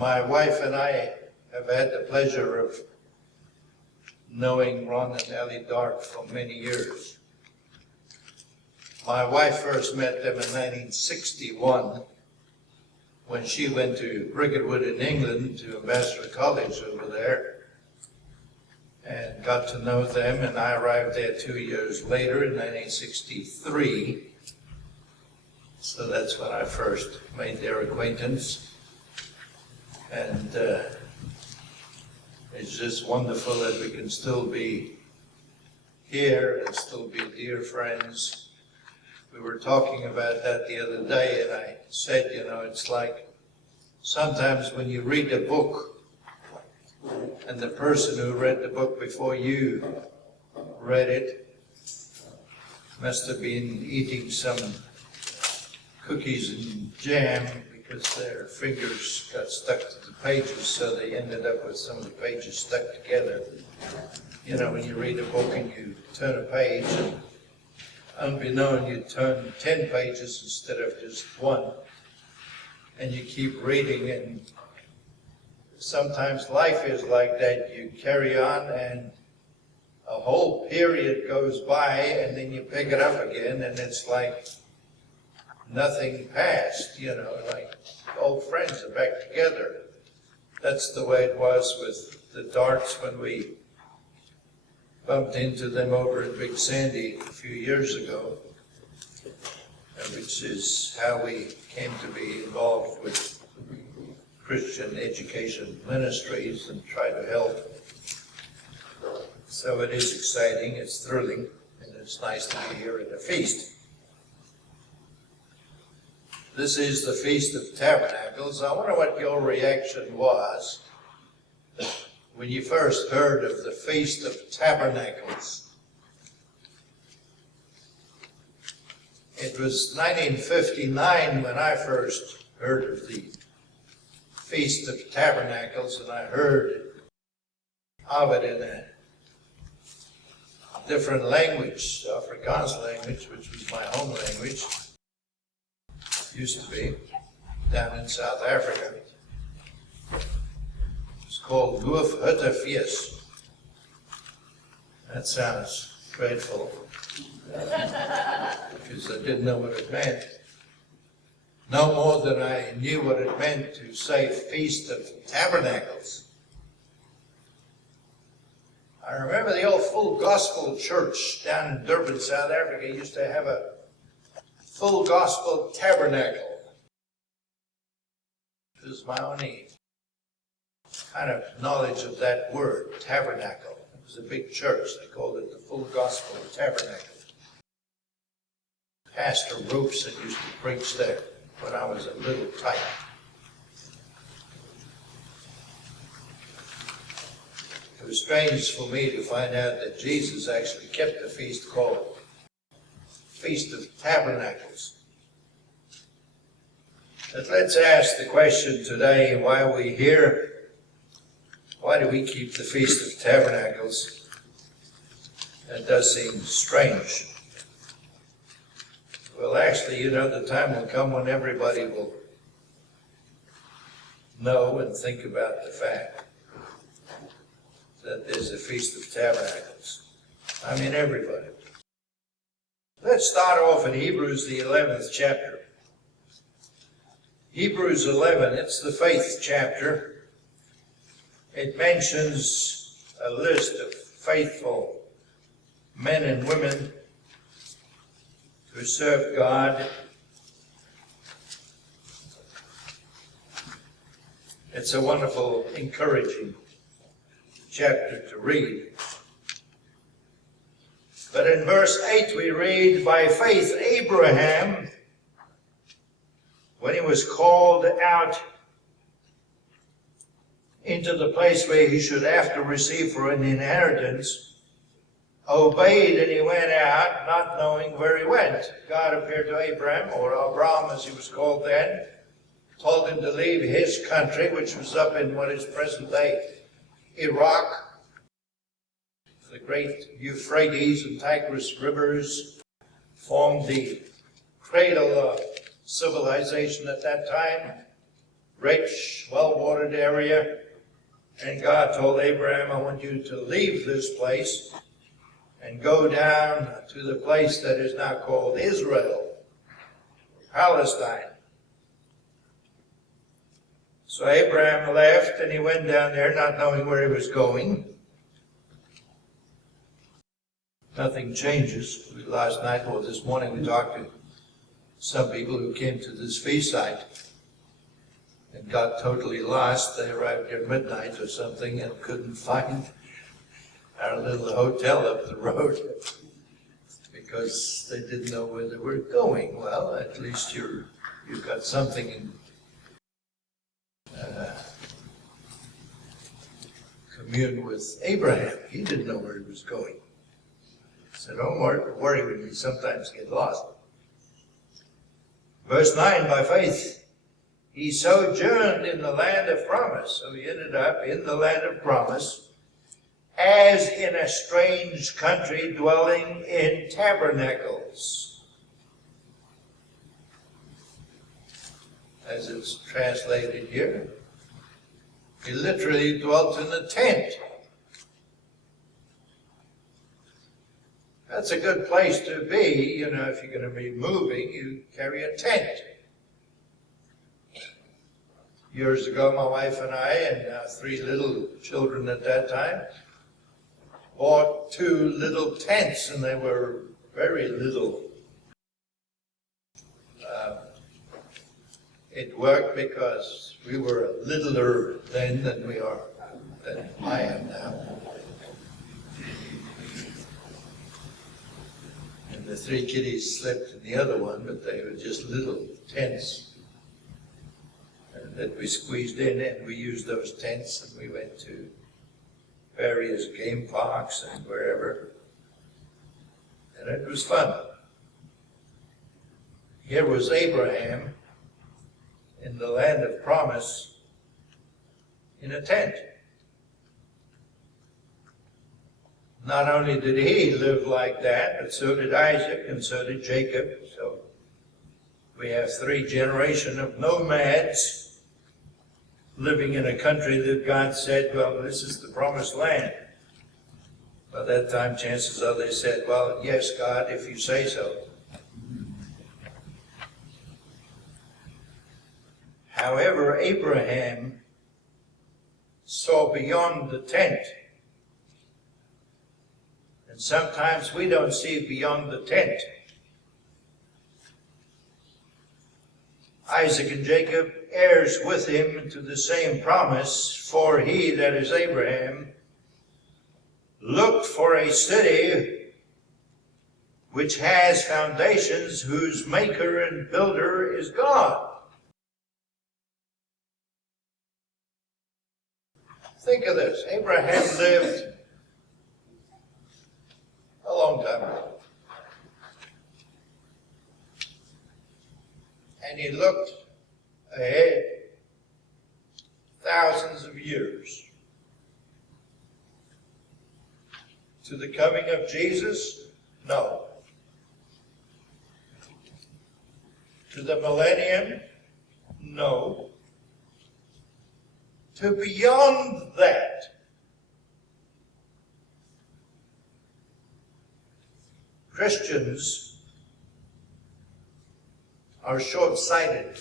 My wife and I have had the pleasure of knowing Ron and Ellie Dark for many years. My wife first met them in 1961 when she went to Briggetwood in England, to Ambassador College over there, and got to know them, and I arrived there 2 years later in 1963. So that's when I first made their acquaintance. And it's just wonderful that we can still be here and still be dear friends. We were talking about that the other day, and I said, you know, it's like sometimes when you read a book and the person who read the book before you read it must have been eating some cookies and jam because their fingers got stuck to the pages, so they ended up with some of the pages stuck together. You know, when you read a book and you turn a page, and unbeknown you turn 10 pages instead of just one, and you keep reading, and sometimes life is like that. You carry on and a whole period goes by, and then you pick it up again, and it's like nothing passed, you know, like old friends are back together. That's the way it was with the Darks when we bumped into them over at Big Sandy a few years ago, which is how we came to be involved with Christian education ministries and try to help. So it is exciting, it's thrilling, and it's nice to be here at the feast. This is the Feast of Tabernacles. I wonder what your reaction was when you first heard of the Feast of Tabernacles. It was 1959 when I first heard of the Feast of Tabernacles, and I heard of it in a different language, Afrikaans language, which was my home language. Used to be, down in South Africa. It's called Feest. That sounds dreadful, because I didn't know what it meant. No more than I knew what it meant to say Feast of Tabernacles. I remember the old Full Gospel Church down in Durban, South Africa, used to have a Full Gospel Tabernacle. This is my only kind of knowledge of that word, tabernacle. It was a big church. They called it the Full Gospel Tabernacle. Pastor Roopson used to preach there when I was a little tyke. It was strange for me to find out that Jesus actually kept a feast called Feast of Tabernacles. But let's ask the question today, why are we here? Why do we keep the Feast of Tabernacles? That does seem strange. Well, actually, you know, the time will come when everybody will know and think about the fact that there's a Feast of Tabernacles. I mean, everybody. Let's start off in Hebrews, the 11th chapter. Hebrews 11, it's the faith chapter. It mentions a list of faithful men and women who served God. It's a wonderful, encouraging chapter to read. But in verse 8 we read, by faith Abraham, when he was called out into the place where he should after receive for an inheritance, obeyed, and he went out, not knowing where he went. God appeared to Abraham, or Abram as he was called then, told him to leave his country, which was up in what is present-day Iraq. The great Euphrates and Tigris rivers formed the cradle of civilization at that time. rich, well-watered area. And God told Abraham, I want you to leave this place and go down to the place that is now called Israel, Palestine. So Abraham left and he went down there not knowing where he was going. Nothing changes. Last night or this morning we talked to some people who came to this feast site and got totally lost. They arrived here at midnight or something and couldn't find our little hotel up the road because they didn't know where they were going. Well, at least you've got something in commune with Abraham. He didn't know where he was going. So don't worry when we sometimes get lost. Verse 9, by faith, he sojourned in the land of promise. So he ended up in the land of promise, as in a strange country, dwelling in tabernacles. As it's translated here, he literally dwelt in a tent. That's a good place to be. You know, if you're going to be moving, you carry a tent. Years ago, my wife and I, and our 3 little children at that time, bought 2 little tents, and they were very little. It worked because we were littler then than I am now. And the 3 kiddies slept in the other one, but they were just little tents that we squeezed in, and we used those tents, and we went to various game parks and wherever, and it was fun. Here was Abraham in the land of promise in a tent. Not only did he live like that, but so did Isaac and so did Jacob. So we have 3 generations of nomads living in a country that God said, well, this is the promised land. By that time, chances are they said, well, yes, God, if you say so. However, Abraham saw beyond the tent. And sometimes we don't see beyond the tent. Isaac and Jacob, heirs with him into the same promise, for he, that is Abraham, looked for a city which has foundations, whose maker and builder is God. Think of this. Abraham lived a long time ago. And he looked ahead thousands of years to the coming of Jesus? No. To the millennium? No. To beyond that. Christians are short-sighted.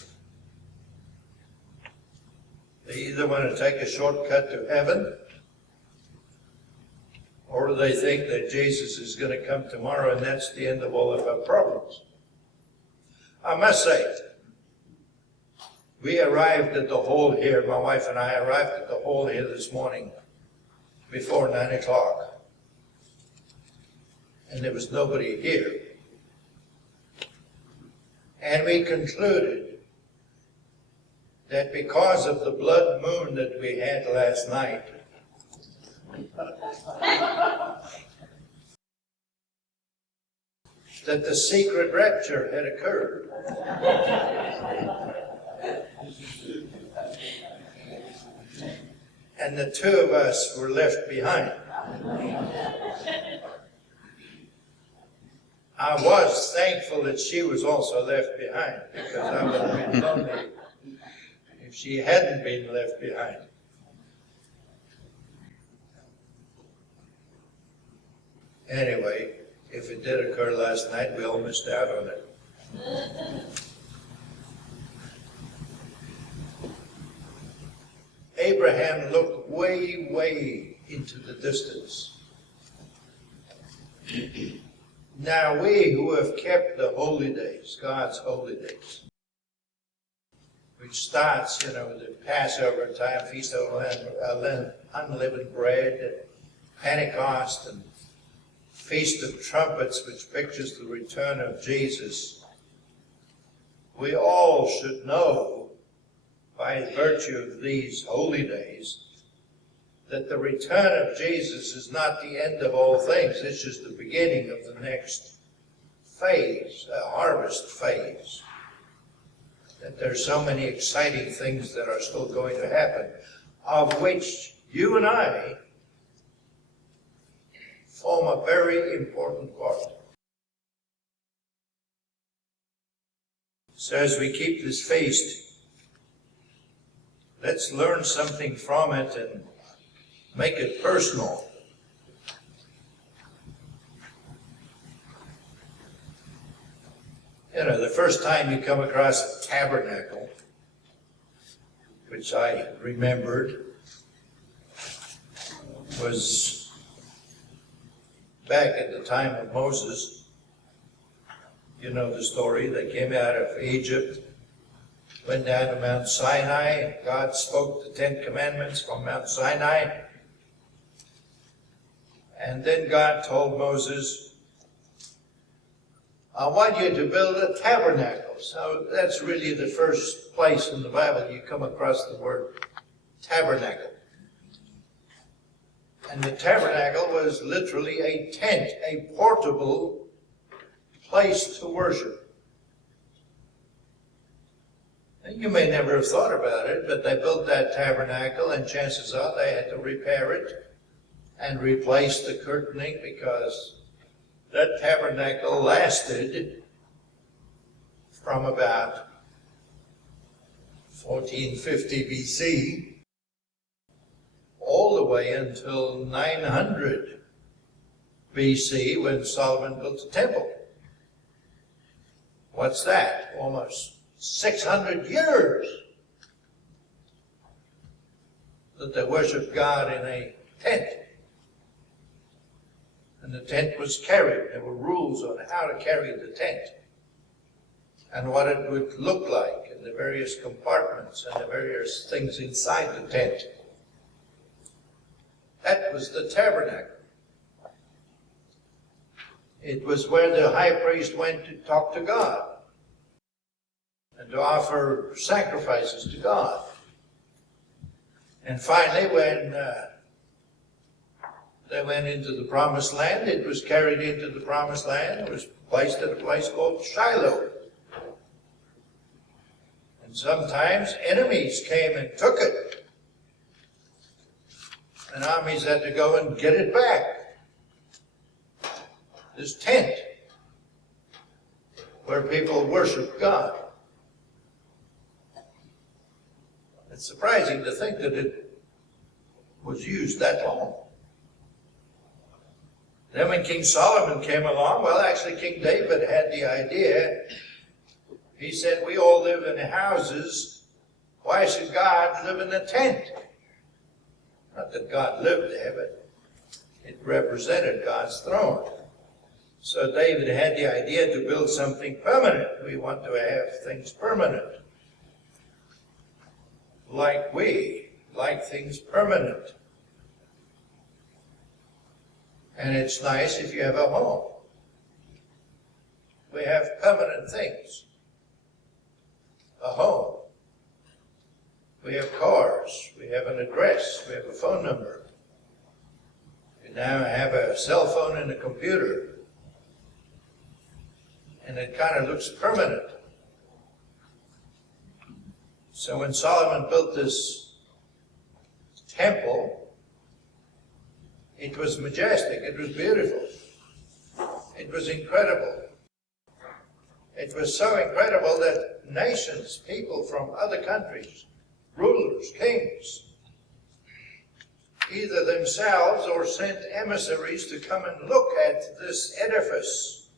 They either want to take a shortcut to heaven, or they think that Jesus is going to come tomorrow and that's the end of all of our problems. I must say, we arrived at the hall here, my wife and I arrived at the hall here this morning before 9 o'clock. And there was nobody here. And we concluded that because of the blood moon that we had last night, that the secret rapture had occurred. And the 2 of us were left behind. I was thankful that she was also left behind, because I would have been lonely if she hadn't been left behind. Anyway, if it did occur last night, we all missed out on it. Abraham looked way, way into the distance. Now we who have kept the holy days, God's holy days, which starts, the Passover time, Feast of Unleavened Bread, Pentecost, and Feast of Trumpets, which pictures the return of Jesus. We all should know, by virtue of these holy days, that the return of Jesus is not the end of all things. It's just the beginning of the next phase, a harvest phase. That there's so many exciting things that are still going to happen, of which you and I form a very important part. So as we keep this feast, let's learn something from it and make it personal. The first time you come across a tabernacle, which I remembered, was back at the time of Moses. You know the story. They came out of Egypt, went down to Mount Sinai. God spoke the 10 Commandments from Mount Sinai. And then God told Moses, I want you to build a tabernacle. So that's really the first place in the Bible you come across the word tabernacle. And the tabernacle was literally a tent, a portable place to worship. And you may never have thought about it, but they built that tabernacle, and chances are they had to repair it and replace the curtaining, because that tabernacle lasted from about 1450 BC all the way until 900 BC when Solomon built the temple. What's that? Almost 600 years that they worshiped God in a tent. And the tent was carried. There were rules on how to carry the tent and what it would look like, and the various compartments and the various things inside the tent. That was the tabernacle. It was where the high priest went to talk to God and to offer sacrifices to God. And finally, when they went into the promised land, it was carried into the promised land. It was placed at a place called Shiloh. And sometimes enemies came and took it. And armies had to go and get it back. This tent where people worship God. It's surprising to think that it was used that long. Then when King Solomon came along, well, actually King David had the idea. He said, we all live in houses. Why should God live in a tent? Not that God lived there, but it represented God's throne. So David had the idea to build something permanent. We want to have things permanent. Like things permanent. And it's nice if you have a home. We have permanent things. A home. We have cars. We have an address. We have a phone number. We now have a cell phone and a computer. And it kind of looks permanent. So when Solomon built this temple, it was majestic, it was beautiful, it was incredible. It was so incredible that nations, people from other countries, rulers, kings, either themselves or sent emissaries to come and look at this edifice,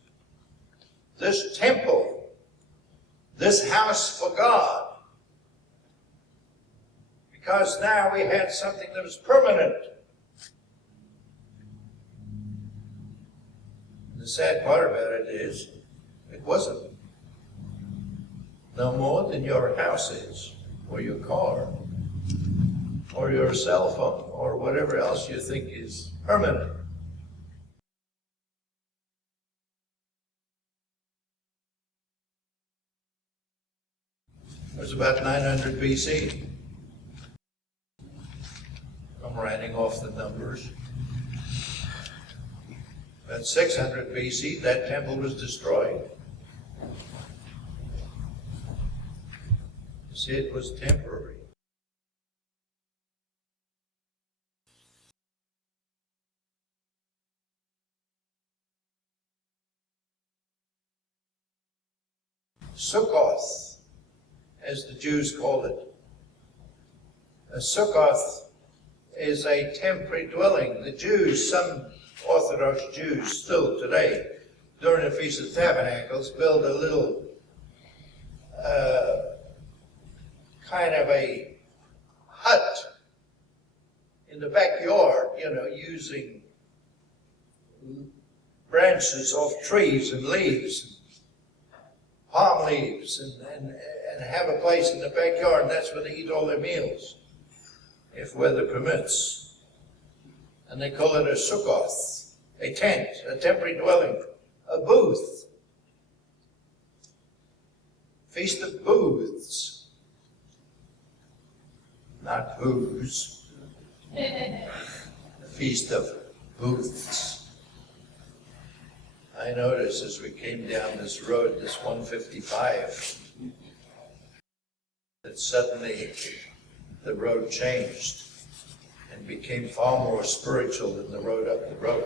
this temple, this house for God. Because now we had something that was permanent. And the sad part about it is, it wasn't. No more than your house is, or your car, or your cell phone, or whatever else you think is permanent. It was about 900 BC. I'm writing off the numbers. About 600 BC, that temple was destroyed. You see, it was temporary. Sukkoth, as the Jews call it. A Sukkoth is a temporary dwelling. The Jews, some Orthodox Jews still today, during the Feast of Tabernacles, build a little kind of a hut in the backyard, using branches off trees and leaves, palm leaves, and have a place in the backyard, and that's where they eat all their meals, if weather permits. And they call it a Sukkoth, a tent, a temporary dwelling, a booth. Feast of Booths. Not booze. The Feast of Booths. I noticed as we came down this road, this 155, that suddenly the road changed and became far more spiritual than the road up the road.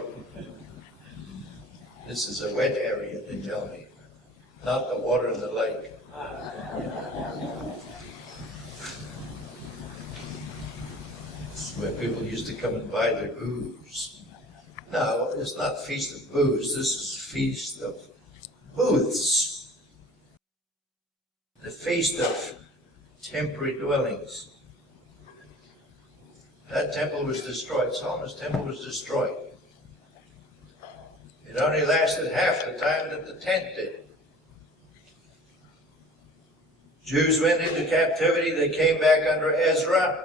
This is a wet area, they tell me, not the water in the lake. It's where people used to come and buy their booze. No, it's not Feast of Booze. This is Feast of Booths. The Feast of Temporary Dwellings. That temple was destroyed. Solomon's temple was destroyed. It only lasted half the time that the tent did. Jews went into captivity. They came back under Ezra.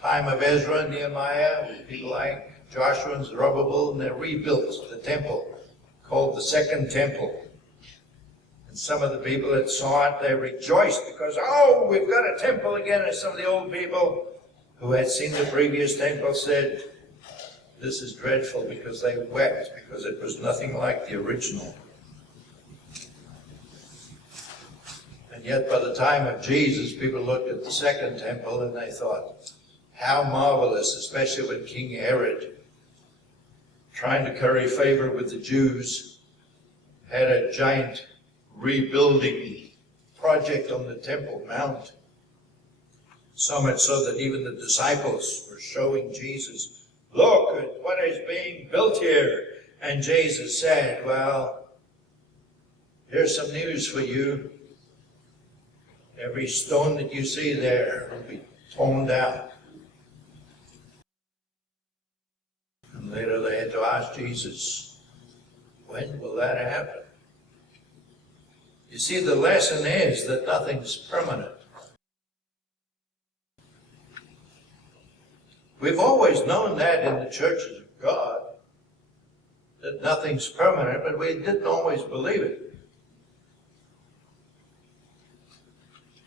Time of Ezra and Nehemiah, people like Joshua and Zerubbabel, and they rebuilt the temple, called the Second Temple. And some of the people that saw it, they rejoiced because, oh, we've got a temple again. And some of the old people who had seen the previous temple said, this is dreadful, because they wept because it was nothing like the original. And yet by the time of Jesus, people looked at the Second Temple and they thought, how marvelous, especially when King Herod, trying to curry favor with the Jews, had a giant rebuilding project on the Temple Mount. So much so that even the disciples were showing Jesus, look at what is being built here. And Jesus said, well, here's some news for you. Every stone that you see there will be torn down. And later they had to ask Jesus, when will that happen? You see, the lesson is that nothing's permanent. We've always known that in the churches of God, that nothing's permanent, but we didn't always believe it.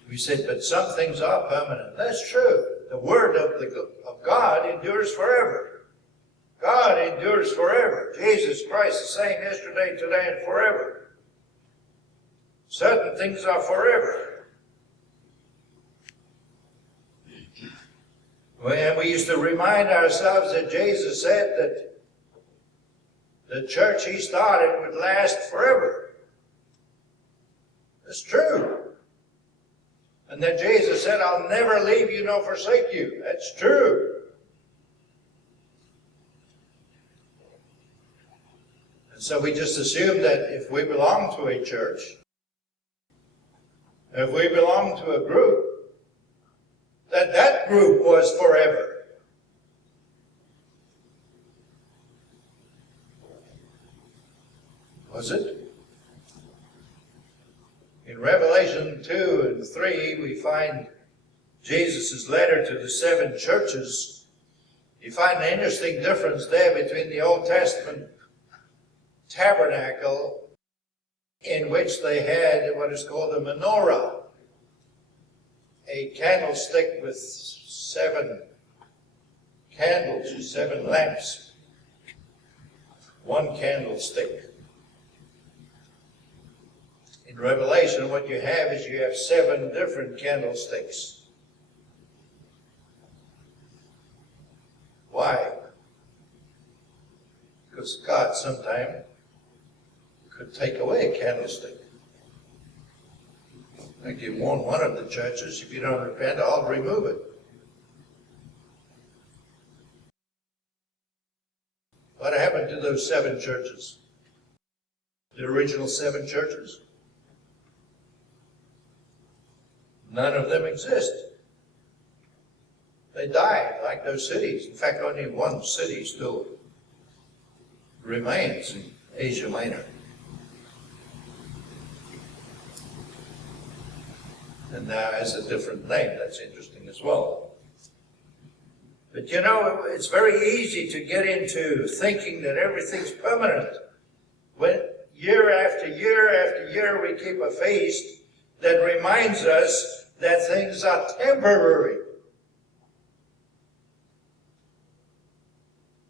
We said, but some things are permanent. That's true. The word of God endures forever. God endures forever. Jesus Christ the same yesterday, today, and forever. Certain things are forever. And we used to remind ourselves that Jesus said that the church he started would last forever. It's true. And then Jesus said, I'll never leave you nor forsake you. That's true. And so we just assume that if we belong to a church, if we belong to a group, that group was forever. Was it? In Revelation 2 and 3, we find Jesus' letter to the 7 churches. You find an interesting difference there between the Old Testament tabernacle, in which they had what is called a menorah, a candlestick with 7 candles, 7 lamps, 1 candlestick. In Revelation, what you have is you have 7 different candlesticks. Why? Because God sometime could take away a candlestick. Like He warned one of the churches, if you don't repent, I'll remove it. What happened to those 7 churches? The original 7 churches? None of them exist. They died like those cities. In fact, only one city still remains in Asia Minor. And now has a different name. That's interesting as well. But you know, it's very easy to get into thinking that everything's permanent. When year after year after year we keep a feast that reminds us that things are temporary.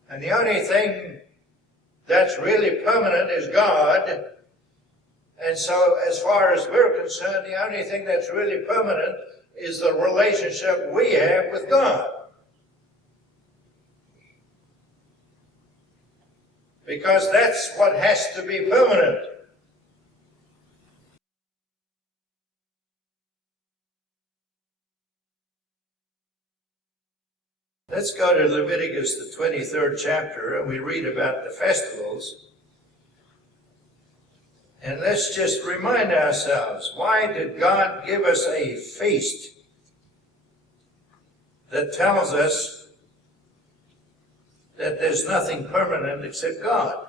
And the only thing that's really permanent is God. And so as far as we're concerned, the only thing that's really permanent is the relationship we have with God. Because that's what has to be permanent. Let's go to Leviticus, the 23rd chapter, and we read about the festivals. And let's just remind ourselves, why did God give us a feast that tells us that there's nothing permanent except God?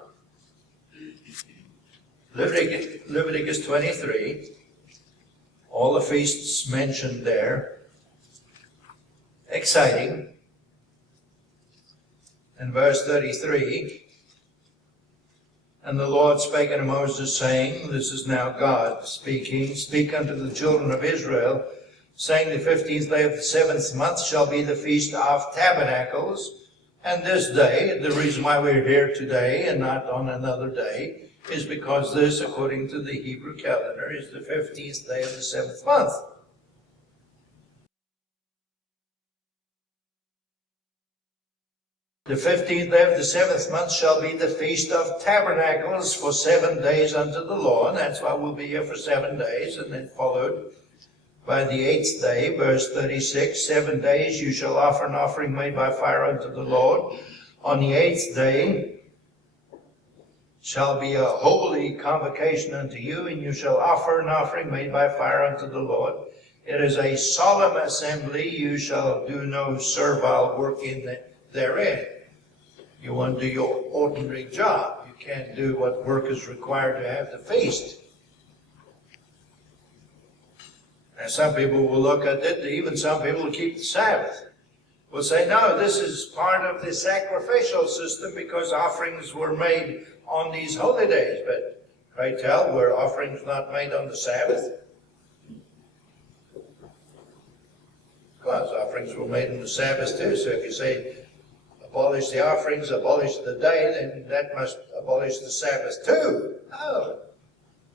Leviticus 23, all the feasts mentioned there, exciting. In verse 33, and the Lord spake unto Moses, saying, this is now God speaking, speak unto the children of Israel, saying, the 15th day of the 7th month shall be the feast of tabernacles. And this day, the reason why we're here today and not on another day, is because this, according to the Hebrew calendar, is the 15th day of the 7th month. The 15th day of the 7th month shall be the Feast of Tabernacles for 7 days unto the Lord. That's why we'll be here for 7 days. And then followed by the 8th day, verse 36, 7 days you shall offer an offering made by fire unto the Lord. On the 8th day shall be a holy convocation unto you, and you shall offer an offering made by fire unto the Lord. It is a solemn assembly. You shall do no servile work therein. You want to do your ordinary job. You can't do what work is required to have the feast. Now some people will look at it, even some people will keep the Sabbath. Will say, no, this is part of the sacrificial system because offerings were made on these holy days. But pray tell, were offerings not made on the Sabbath? Because offerings were made on the Sabbath too. So if you say, abolish the offerings, abolish the day, then that must abolish the Sabbath too. No,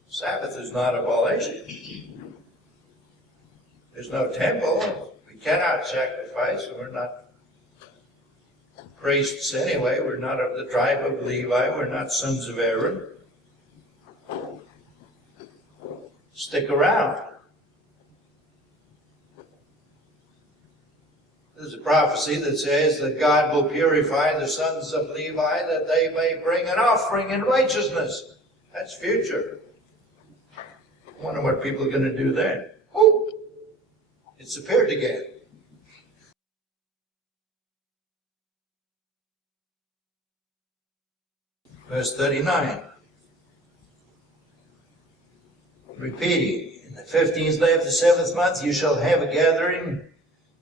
Sabbath is not abolished. There's no temple. We cannot sacrifice. We're not priests anyway. We're not of the tribe of Levi. We're not sons of Aaron. Stick around. There's a prophecy that says that God will purify the sons of Levi that they may bring an offering in righteousness. That's future. I wonder what people are going to do then. Oh, it's appeared again. Verse 39. Repeating, in the 15th day of the 7th month you shall have a gathering.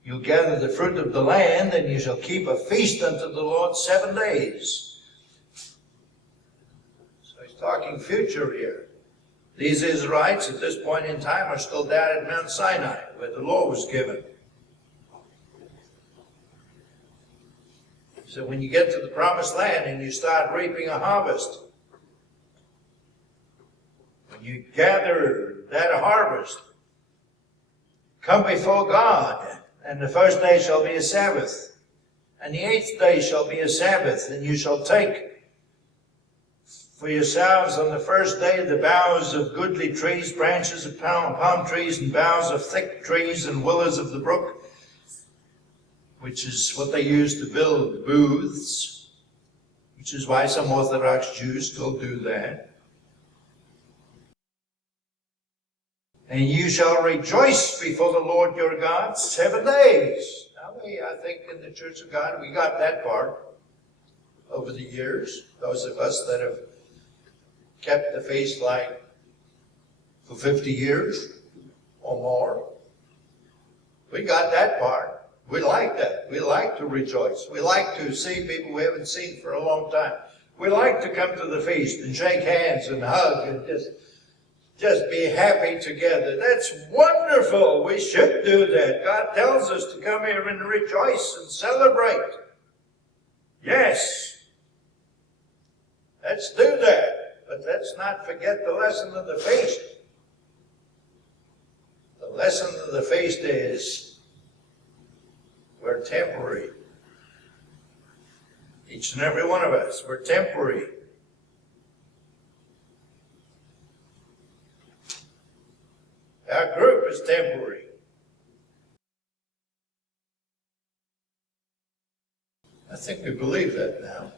You'll gather the fruit of the land, and you shall keep a feast unto the Lord 7 days. So he's talking future here. These Israelites at this point in time are still down at Mount Sinai, where the law was given. So when you get to the promised land and you start reaping a harvest, when you gather that harvest, come before God. And the first day shall be a Sabbath, and the 8th day shall be a Sabbath, and you shall take for yourselves on the first day the boughs of goodly trees, branches of palm trees, and boughs of thick trees, and willows of the brook, which is what they used to build booths, which is why some Orthodox Jews still do that. And you shall rejoice before the Lord your God 7 days. Now, I think in the Church of God, we got that part over the years. Those of us that have kept the feast like for 50 years or more, we got that part. We like that. We like to rejoice. We like to see people we haven't seen for a long time. We like to come to the feast and shake hands and hug and just be happy together. That's wonderful. We should do that. God tells us to come here and rejoice and celebrate. Yes. Let's do that. But let's not forget the lesson of the feast. The lesson of the feast is we're temporary. Each and every one of us, we're temporary. Our group is temporary. I think we believe that now.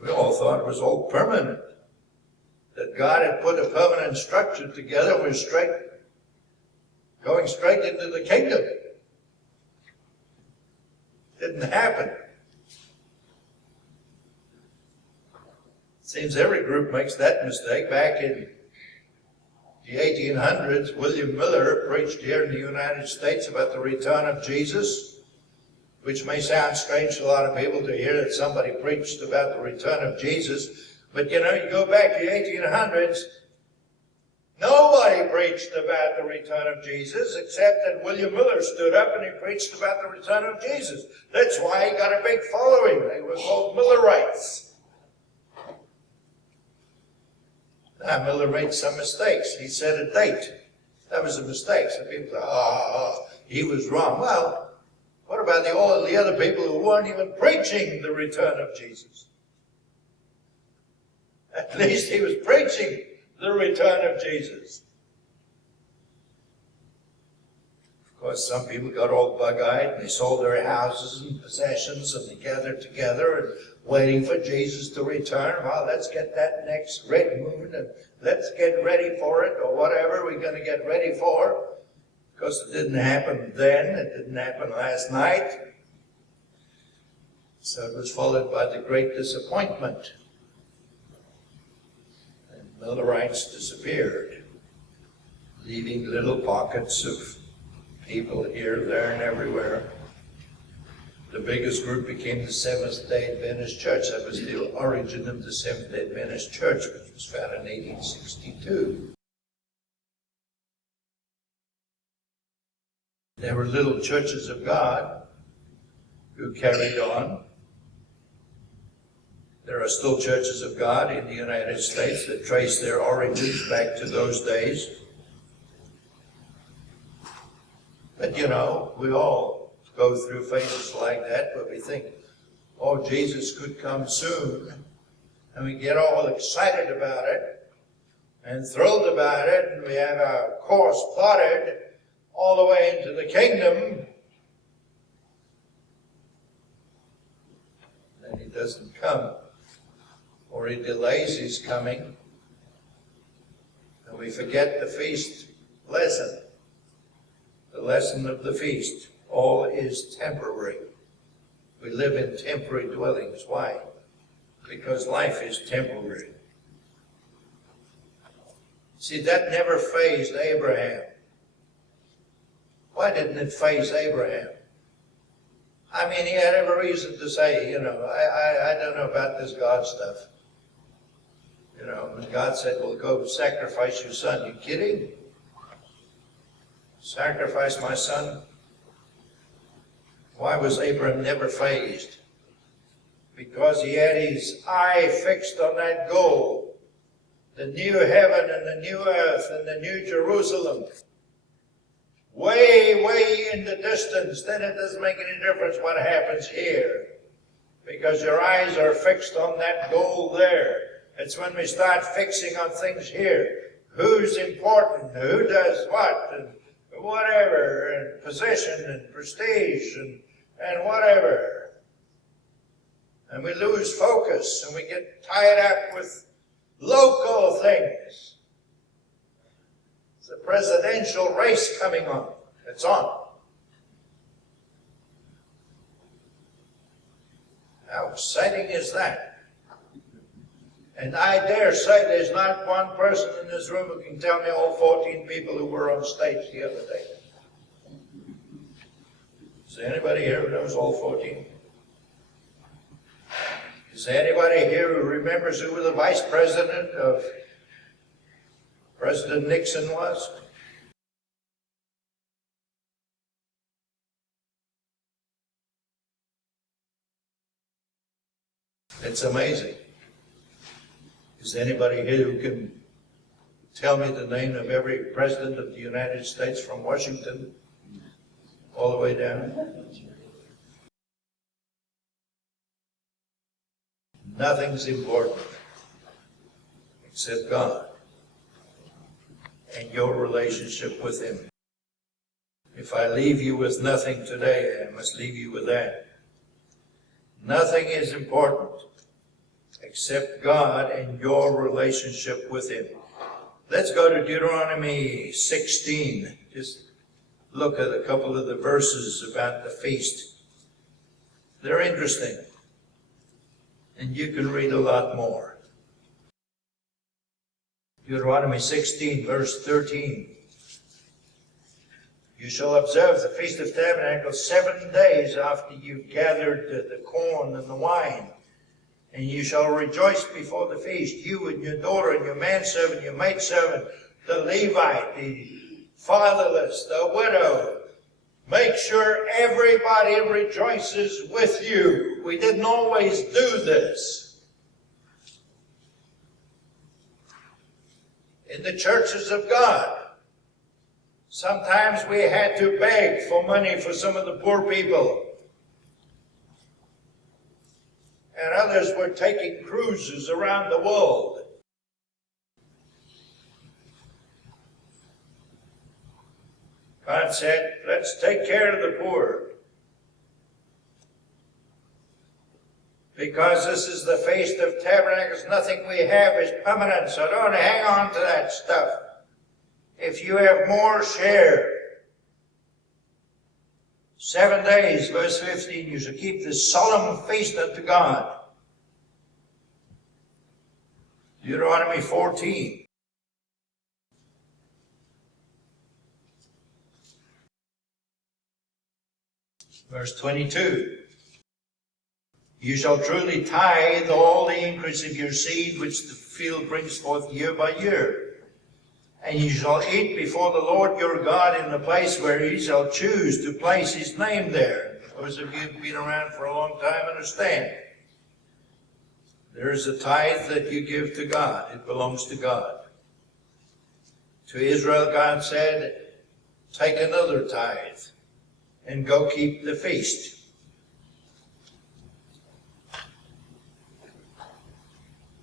We all thought it was all permanent. That God had put a permanent structure together and was going straight into the kingdom. Didn't happen. Seems every group makes that mistake. Back in the 1800s, William Miller preached here in the United States about the return of Jesus, which may sound strange to a lot of people to hear that somebody preached about the return of Jesus. But you go back to the 1800s, nobody preached about the return of Jesus except that William Miller stood up and he preached about the return of Jesus. That's why he got a big following. They were called Millerites. Now, Miller made some mistakes. He said a date. That was a mistake. So people say, he was wrong. Well, what about all the other people who weren't even preaching the return of Jesus? At least he was preaching the return of Jesus. Of course, some people got all bug-eyed and they sold their houses and possessions and they gathered together and waiting for Jesus to return. Well, let's get that next red moon and let's get ready for it, or whatever we're going to get ready for. Because it didn't happen then, it didn't happen last night. So it was followed by the great disappointment. And Millerites disappeared, leaving little pockets of people here, there, and everywhere. The biggest group became the Seventh-day Adventist Church. That was the origin of the Seventh-day Adventist Church, which was founded in 1862. There were little churches of God who carried on. There are still churches of God in the United States that trace their origins back to those days. But we all go through phases like that where we think, oh, Jesus could come soon. And we get all excited about it and thrilled about it, and we have our course plotted all the way into the kingdom. doesn't come, or he delays his coming, and we forget the feast lesson. The lesson of the feast. All is temporary. We live in temporary dwellings. Why? Because life is temporary. See, that never fazed Abraham. Why didn't it faze Abraham? I mean, he had every reason to say, I don't know about this God stuff. When God said, well, go sacrifice your son. You kidding? Sacrifice my son? Why was Abraham never fazed? Because he had his eye fixed on that goal. The new heaven and the new earth and the new Jerusalem. Way, way in the distance. Then it doesn't make any difference what happens here. Because your eyes are fixed on that goal there. It's when we start fixing on things here. Who's important? Who does what? And whatever. And position and prestige and whatever. And we lose focus and we get tied up with local things. It's a presidential race coming on. It's on. How exciting is that? And I dare say there's not one person in this room who can tell me all 14 people who were on stage the other day. Is there anybody here who knows all 14? Is there anybody here who remembers who the vice president of President Nixon was? It's amazing. Is there anybody here who can tell me the name of every president of the United States from Washington all the way down? Nothing's important except God and your relationship with Him. If I leave you with nothing today, I must leave you with that. Nothing is important except God and your relationship with Him. Let's go to Deuteronomy 16. Just look at a couple of the verses about the feast. They're interesting. And you can read a lot more. Deuteronomy 16, verse 13. You shall observe the Feast of Tabernacles 7 days after you've gathered the corn and the wine. And you shall rejoice before the feast, you and your daughter and your manservant, your maidservant, the Levite, the fatherless, the widow. Make sure everybody rejoices with you. We didn't always do this. In the churches of God, sometimes we had to beg for money for some of the poor people. And others were taking cruises around the world. God said, let's take care of the poor. Because this is the Feast of Tabernacles, nothing we have is permanent, so don't hang on to that stuff. If you have more, share. 7 days, verse 15, you shall keep this solemn feast unto God. Deuteronomy 14. Verse 22. You shall truly tithe all the increase of your seed which the field brings forth year by year. And you shall eat before the Lord your God in the place where He shall choose to place His name there. Those of you who have been around for a long time understand. There is a tithe that you give to God. It belongs to God. To Israel, God said, take another tithe and go keep the feast.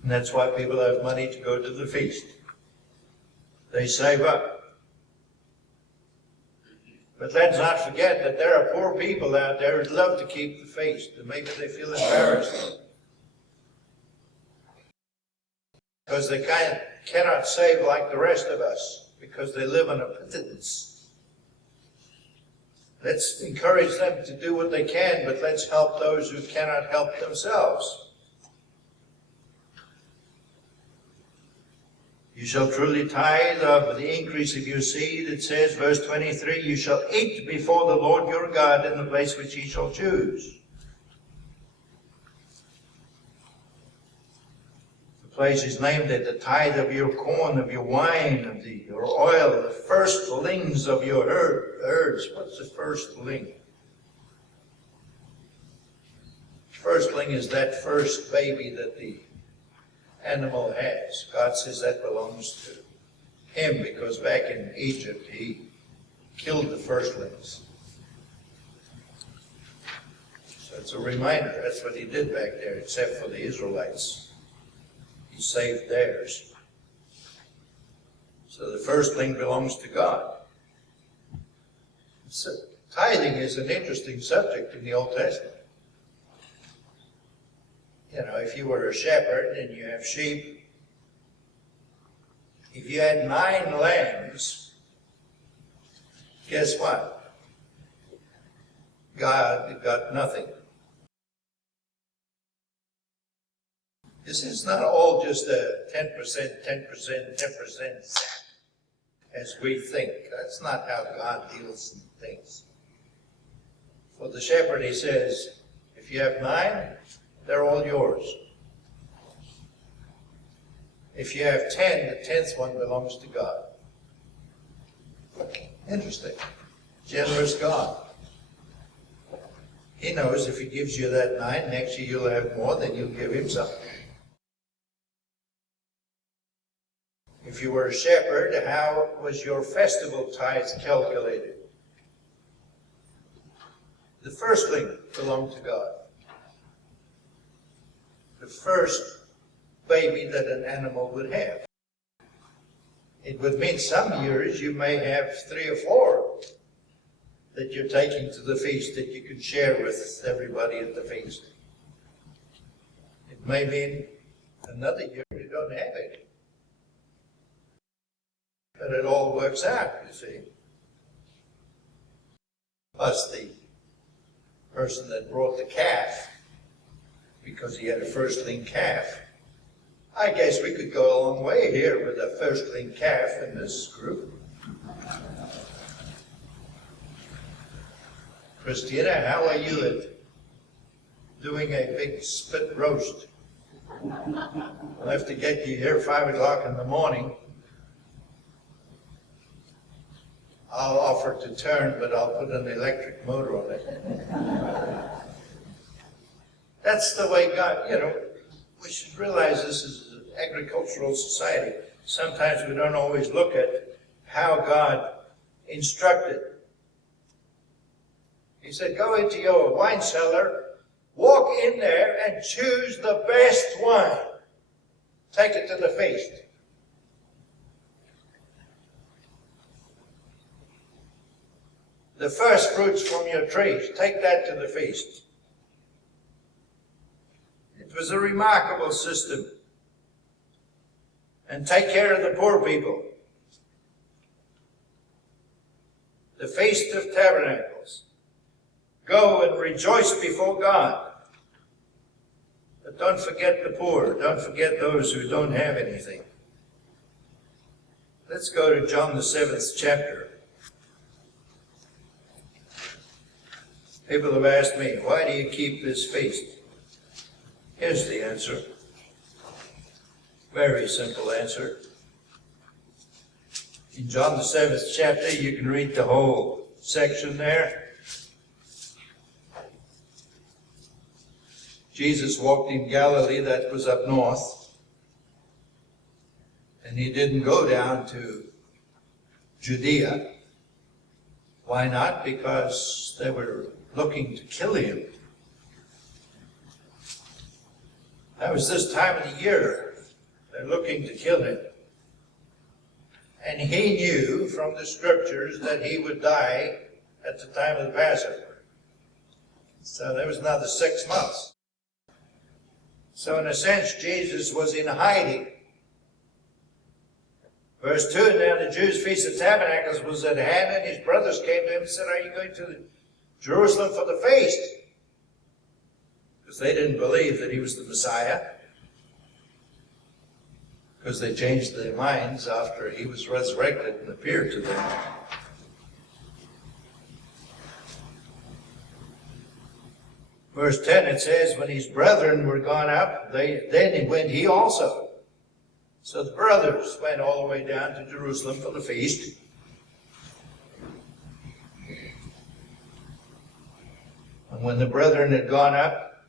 And that's why people have money to go to the feast. They save up. But let's not forget that there are poor people out there who love to keep the feast, and maybe they feel embarrassed. because they cannot save like the rest of us, because they live on a pittance. Let's encourage them to do what they can, but let's help those who cannot help themselves. You shall truly tithe of the increase of your seed, it says, verse 23, you shall eat before the Lord your God in the place which he shall choose. The place is named at the tithe of your corn, of your wine, of your oil, the firstlings of your herds. What's the firstling? Firstling is that first baby that the animal has. God says that belongs to him, because back in Egypt he killed the firstlings. So it's a reminder, that's what he did back there, except for the Israelites. He saved theirs. So the firstling belongs to God. So tithing is an interesting subject in the Old Testament. You know, if you were a shepherd and you have sheep, if you had 9 lambs, guess what? God got nothing. This is not all just a 10%, 10%, 10% as we think. That's not how God deals in things. For the shepherd, he says, if you have 9, they're all yours. If you have 10, the 10th one belongs to God. Interesting. Generous God. He knows if he gives you that 9, next year you'll have more, then you'll give him something. If you were a shepherd, how was your festival tithes calculated? The firstling belonged to God. The first baby that an animal would have. It would mean some years you may have 3 or 4 that you're taking to the feast that you can share with everybody at the feast. It may mean another year you don't have any. But it all works out, you see. Plus the person that brought the calf, because he had a firstling calf. I guess we could go a long way here with a firstling calf in this group. Christina, how are you at doing a big spit roast? We'll have to get you here 5 o'clock in the morning. I'll offer to turn, but I'll put an electric motor on it. That's the way God, we should realize this is an agricultural society. Sometimes we don't always look at how God instructed. He said, go into your wine cellar, walk in there and choose the best wine. Take it to the feast. The first fruits from your trees, take that to the feast. It was a remarkable system. And take care of the poor people. The Feast of Tabernacles. Go and rejoice before God. But don't forget the poor. Don't forget those who don't have anything. Let's go to John the 7th chapter. People have asked me, why do you keep this feast? Here's the answer. Very simple answer. In John the 7th chapter, you can read the whole section there. Jesus walked in Galilee, that was up north. And he didn't go down to Judea. Why not? Because they were looking to kill him. That was this time of the year. They're looking to kill him. And he knew from the scriptures that he would die at the time of the Passover. So there was another 6 months. So in a sense, Jesus was in hiding. Verse 2, now the Jews' Feast of Tabernacles was at hand, and his brothers came to him and said, are you going to Jerusalem for the feast? Because they didn't believe that he was the Messiah. Because they changed their minds after he was resurrected and appeared to them. Verse 10, it says, when his brethren were gone up, then went he also. So the brothers went all the way down to Jerusalem for the feast. And when the brethren had gone up,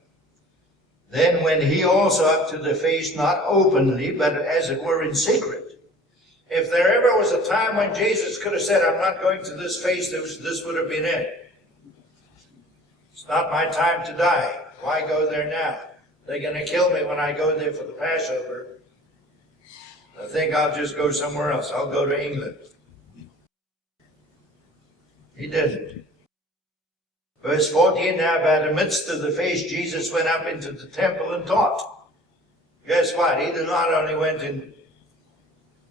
then went he also up to the feast, not openly, but as it were in secret. If there ever was a time when Jesus could have said, I'm not going to this feast, this would have been it. It's not my time to die. Why go there now? They're going to kill me when I go there for the Passover. I think I'll just go somewhere else. I'll go to England. He didn't. Verse 14, now by the midst of the feast, Jesus went up into the temple and taught. Guess what? He did not only went down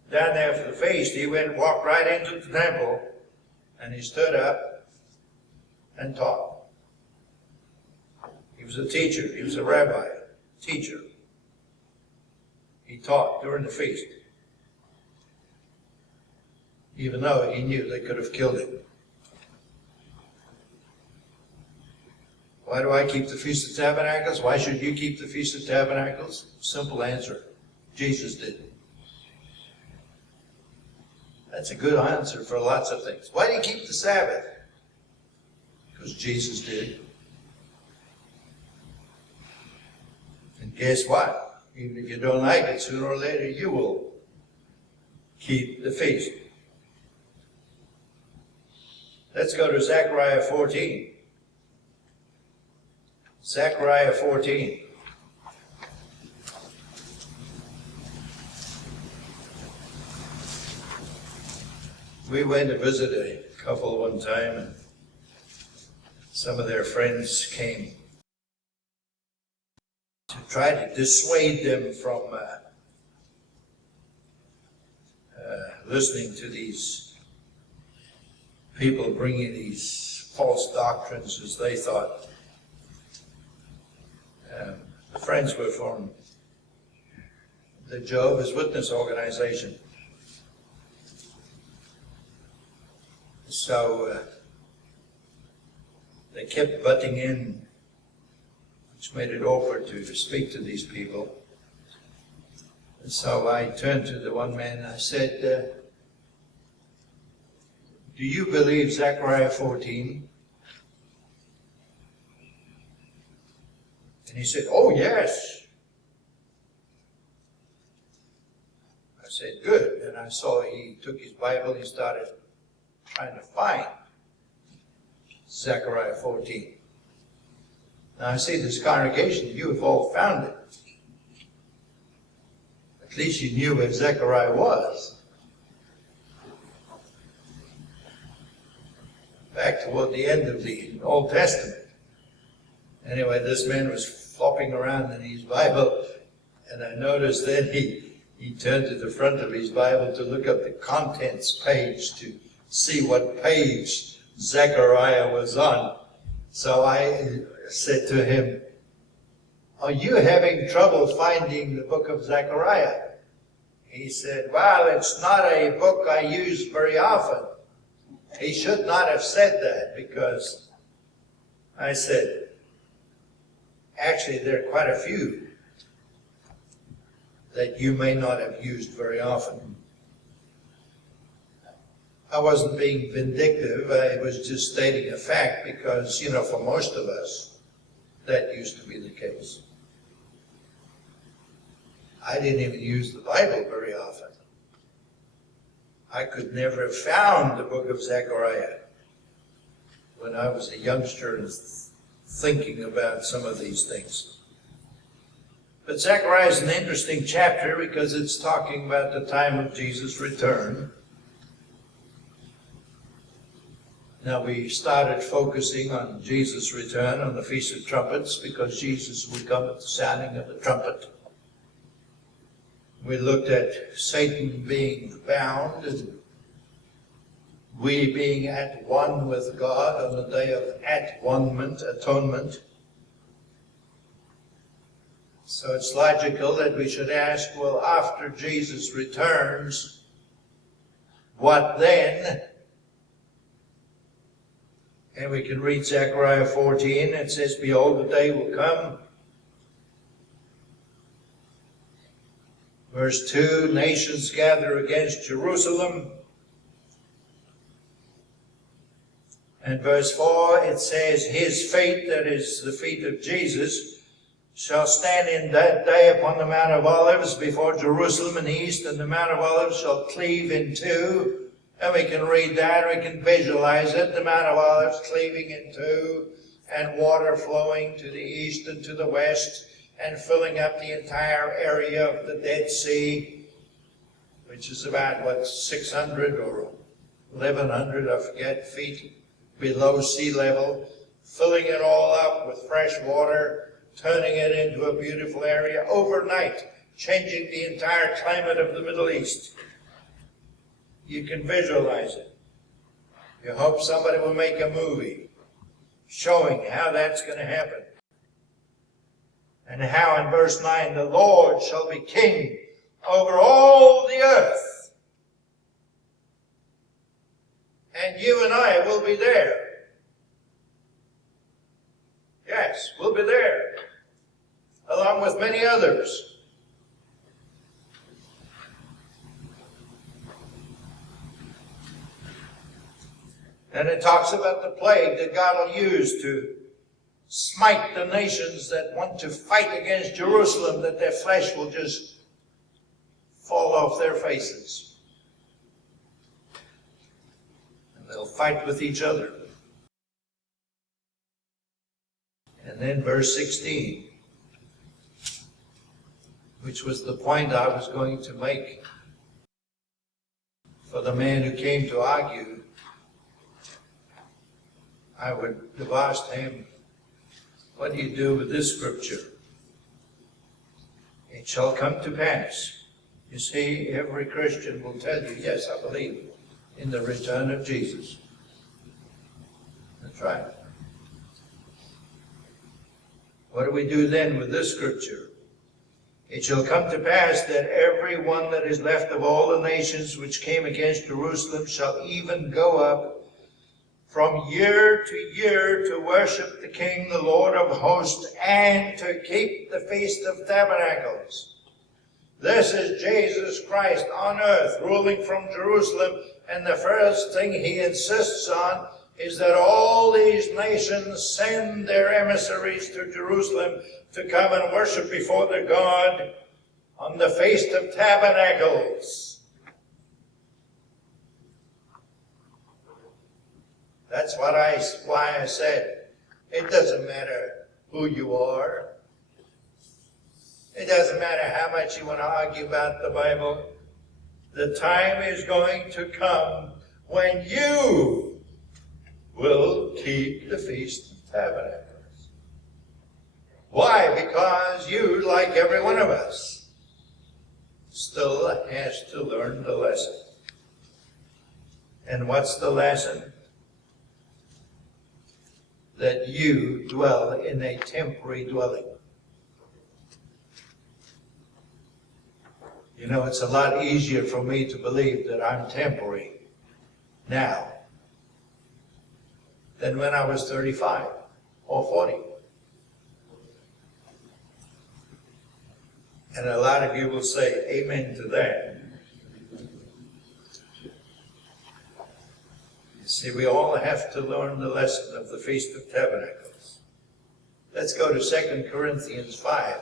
there for the feast, he walked right into the temple, and he stood up and taught. He was a teacher. He was a rabbi, teacher. He taught during the feast, even though he knew they could have killed him. Why do I keep the Feast of Tabernacles? Why should you keep the Feast of Tabernacles? Simple answer. Jesus did. That's a good answer for lots of things. Why do you keep the Sabbath? Because Jesus did. And guess what? Even if you don't like it, sooner or later you will keep the feast. Let's go to Zechariah 14. Zechariah 14. We went to visit a couple one time, and some of their friends came to try to dissuade them from listening to these people bringing these false doctrines, as they thought. The friends were from the Jehovah's Witness organization. So they kept butting in, which made it awkward to speak to these people. And so I turned to the one man and I said, do you believe Zechariah 14? And he said, oh, yes. I said, good. And I saw he took his Bible and he started trying to find Zechariah 14. Now I see this congregation, you have all found it. At least you knew where Zechariah was. Back toward the end of the Old Testament. Anyway, this man was flopping around in his Bible, and I noticed then he turned to the front of his Bible to look up the contents page to see what page Zechariah was on. So I said to him, are you having trouble finding the book of Zechariah? He said, well, it's not a book I use very often. He should not have said that, because I said, actually, there are quite a few that you may not have used very often. I wasn't being vindictive. I was just stating a fact because, for most of us, that used to be the case. I didn't even use the Bible very often. I could never have found the book of Zechariah when I was a youngster and thinking about some of these things. But Zechariah is an interesting chapter because it's talking about the time of Jesus' return. Now we started focusing on Jesus' return on the Feast of Trumpets because Jesus would come at the sounding of the trumpet. We looked at Satan being bound and we being at one with God on the day of atonement. So it's logical that we should ask, well, after Jesus returns, what then? And we can read Zechariah 14. It says, behold, the day will come. Verse 2, nations gather against Jerusalem. And verse 4, it says, his feet, that is the feet of Jesus, shall stand in that day upon the Mount of Olives before Jerusalem in the east, and the Mount of Olives shall cleave in two. And we can read that, we can visualize it, the Mount of Olives cleaving in two, and water flowing to the east and to the west, and filling up the entire area of the Dead Sea, which is about, 600 or 1,100, I forget, feet below sea level, filling it all up with fresh water, turning it into a beautiful area overnight, changing the entire climate of the Middle East. You can visualize it. You hope somebody will make a movie showing how that's going to happen. And how in verse 9, the Lord shall be king over all the earth. And you and I will be there. Yes, we'll be there, along with many others. And it talks about the plague that God will use to smite the nations that want to fight against Jerusalem, that their flesh will just fall off their faces. And they'll fight with each other. And then verse 16, which was the point I was going to make for the man who came to argue. I would have asked him, what do you do with this scripture? It shall come to pass. You see, every Christian will tell you, yes, I believe in the return of Jesus. That's right. What do we do then with this scripture? It shall come to pass that every one that is left of all the nations which came against Jerusalem shall even go up from year to year to worship the King, the Lord of hosts, and to keep the Feast of Tabernacles. This is Jesus Christ on earth, ruling from Jerusalem, and the first thing he insists on is that all these nations send their emissaries to Jerusalem to come and worship before their God on the Feast of Tabernacles. That's why I said, it doesn't matter who you are. It doesn't matter how much you want to argue about the Bible. The time is going to come when you will keep the Feast of Tabernacles. Why? Because you, like every one of us, still has to learn the lesson. And what's the lesson? That you dwell in a temporary dwelling. You know, it's a lot easier for me to believe that I'm temporary now than when I was 35 or 40. And a lot of you will say amen to that. You see, we all have to learn the lesson of the Feast of Tabernacles. Let's go to 2 Corinthians 5.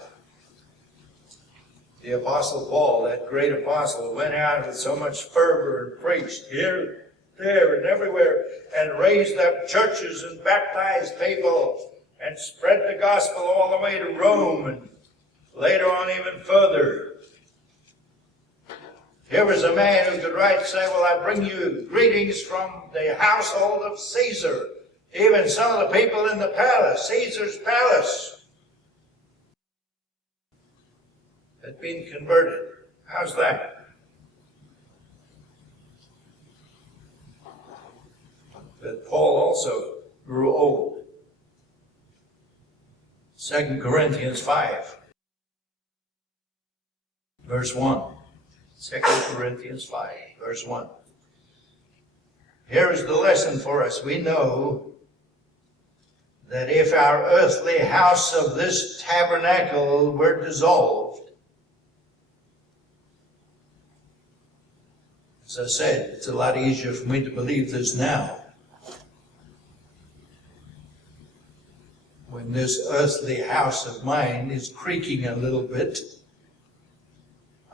The Apostle Paul, that great apostle, went out with so much fervor and preached here, there, and everywhere, and raised up churches and baptized people and spread the gospel all the way to Rome and later on even further. Here was a man who could write and say, well, I bring you greetings from the household of Caesar. Even some of the people in the palace, Caesar's palace, had been converted. How's that? But Paul also grew old. 2 Corinthians 5, verse 1. 2 Corinthians 5, verse 1. Here is the lesson for us. We know that if our earthly house of this tabernacle were dissolved, as I said, it's a lot easier for me to believe this now. When this earthly house of mine is creaking a little bit,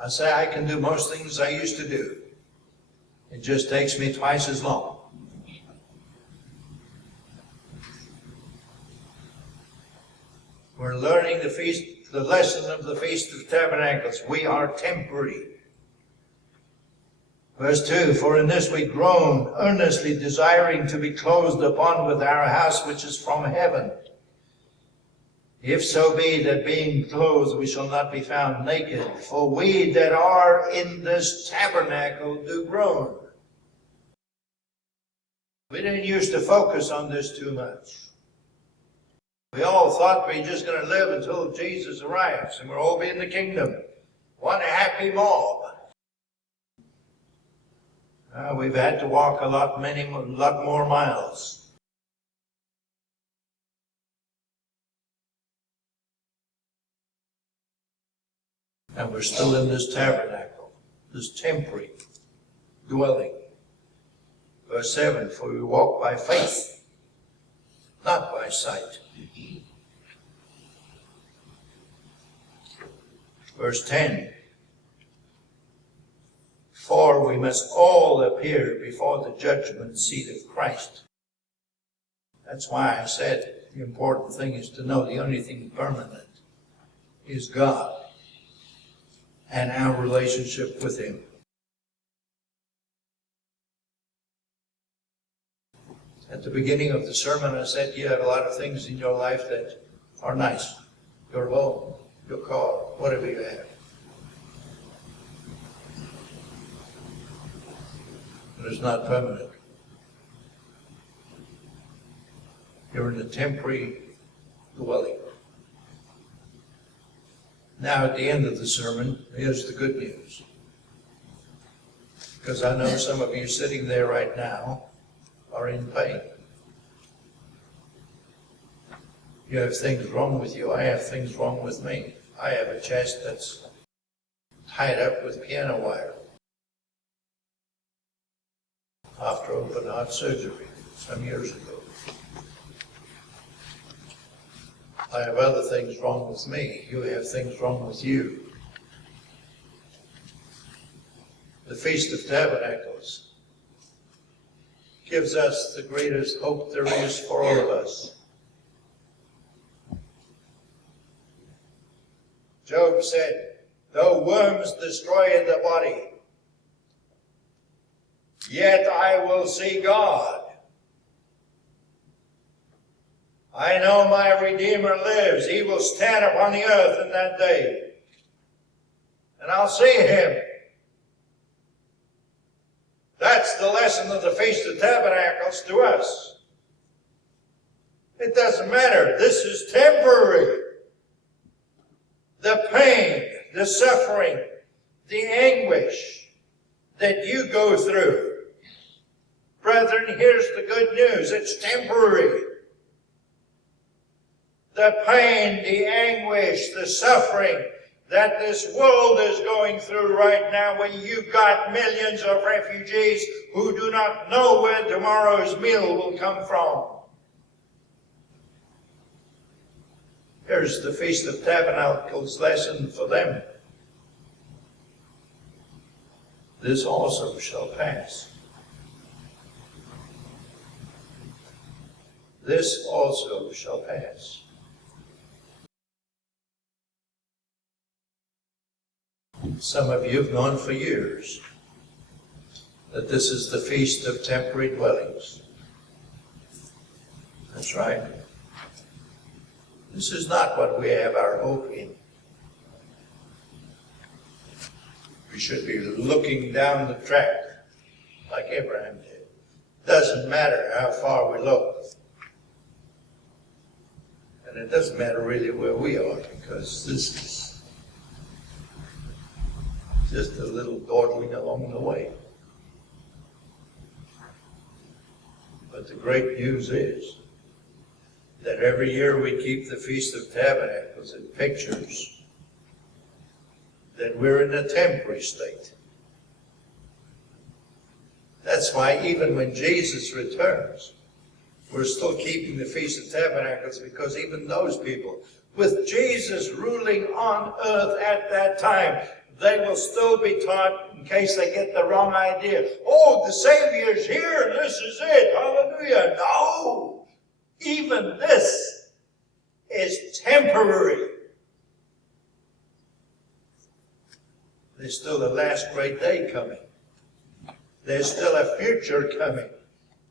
I say I can do most things I used to do. It just takes me twice as long. We're learning the lesson of the Feast of Tabernacles. We are temporary. Verse 2, for in this we groan, earnestly desiring to be clothed upon with our house which is from heaven. If so be that being clothed we shall not be found naked, for we that are in this tabernacle do groan. We didn't used to focus on this too much. We all thought we were just going to live until Jesus arrives and we'll all be in the kingdom. One happy mob. We've had to walk a lot more miles. And we're still in this tabernacle, this temporary dwelling. Verse 7, for we walk by faith, not by sight. Verse 10, for we must all appear before the judgment seat of Christ. That's why I said the important thing is to know the only thing permanent is God and our relationship with Him. At the beginning of the sermon, I said you have a lot of things in your life that are nice. Your home, your car, whatever you have. But it's not permanent. You're in a temporary dwelling. Now at the end of the sermon, here's the good news. Because I know some of you sitting there right now are in pain. You have things wrong with you. I have things wrong with me. I have a chest that's tied up with piano wire after open heart surgery some years ago. I have other things wrong with me. You have things wrong with you. The Feast of Tabernacles gives us the greatest hope there is for all of us. Job said, though worms destroy the body, yet I will see God. I know my Redeemer lives. He will stand upon the earth in that day. And I'll see Him. That's the lesson of the Feast of Tabernacles to us. It doesn't matter. This is temporary. The pain, the suffering, the anguish that you go through. Brethren, here's the good news. It's temporary. The pain, the anguish, the suffering that this world is going through right now, when you've got millions of refugees who do not know where tomorrow's meal will come from. Here's the Feast of Tabernacles lesson for them. This also shall pass. This also shall pass. Some of you have known for years that this is the Feast of Temporary Dwellings. That's right. This is not what we have our hope in. We should be looking down the track like Abraham did. Doesn't matter how far we look. And it doesn't matter really where we are, because this is just a little dawdling along the way. But the great news is that every year we keep the Feast of Tabernacles. It pictures that we're in a temporary state. That's why even when Jesus returns, we're still keeping the Feast of Tabernacles, because even those people, with Jesus ruling on earth at that time, they will still be taught, in case they get the wrong idea, oh, the Savior's here, this is it, hallelujah. No! Even this is temporary. There's still a last great day coming. There's still a future coming.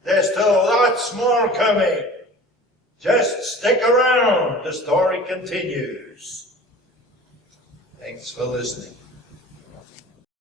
There's still lots more coming. Just stick around. The story continues. Thanks for listening.